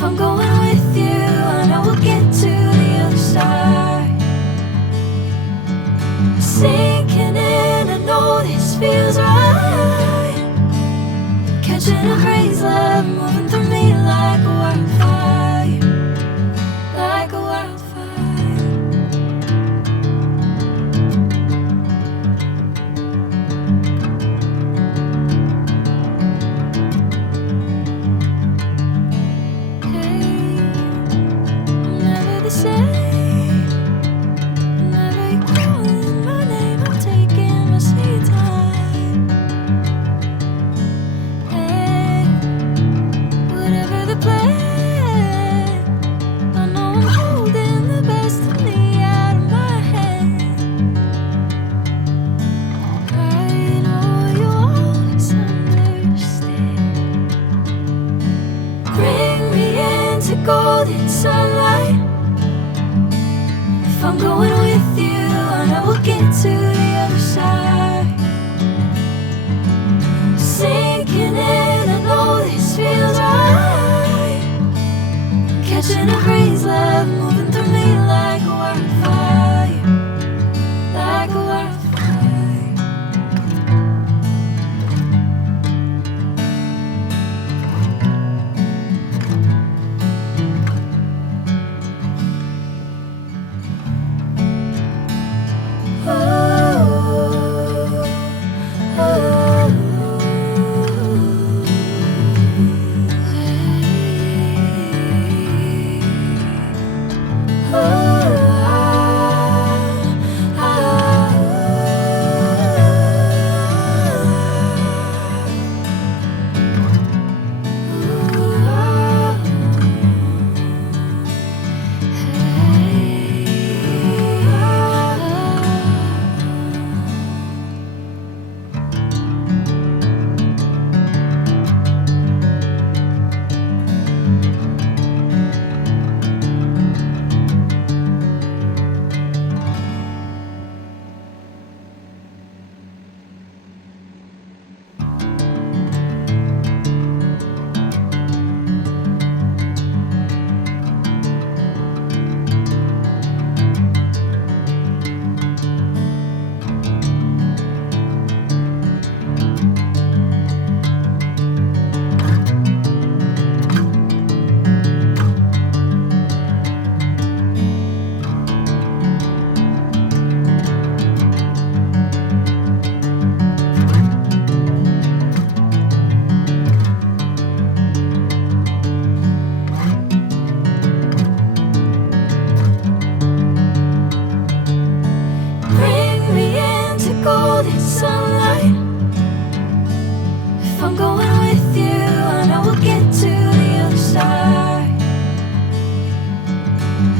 If I'm going with you, I know we'll get to the other side. Sinking in, I know this feels right. Catching a crazy love, moving through me like a wildfire, like a wildfire. Golden sunlight. If I'm going with you, I know we'll get to the other side. Sinking in, I know this feels right. Catching a crazy love, moving through me like a wildfire, like a wildfire.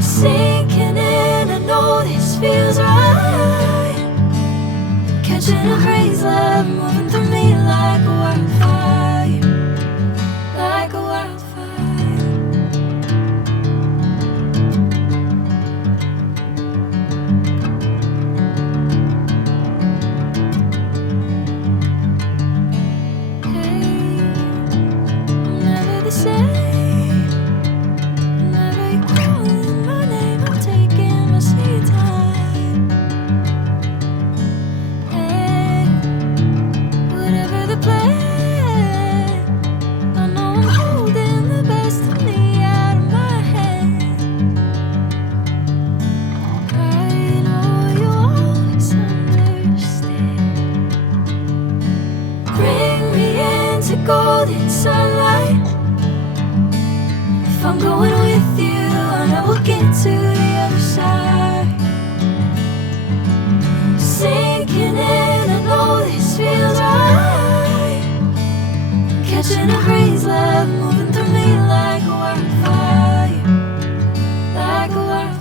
Sinking in, I know this feels right. Catching a crazy love, moving through me like a wildfire, like a wildfire. Hey, I'm never the same. Golden sunlight. If I'm going with you, I know we'll get to the other side. Sinking in, I know this feels right. Catching a crazy love, moving through me like a wildfire, like a wildfire.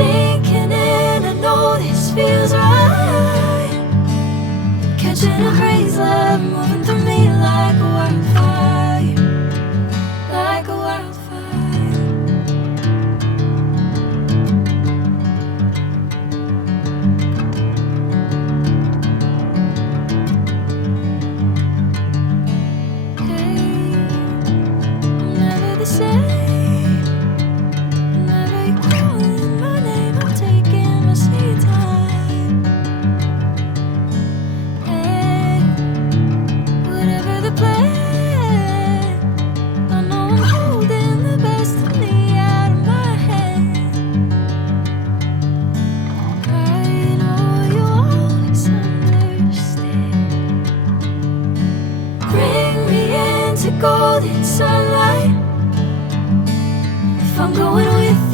sinking in, I know this feels right. Catching a breeze, love moving through me like a wildfire, like a wildfire. Hey, I'm never the same. Whenever you're calling my name, I'm taking my sweet time. Hey, whatever the plan, I know I'm holding the best of me out of my hand. I know you always understand. Bring me into golden sunlight. If I'm going with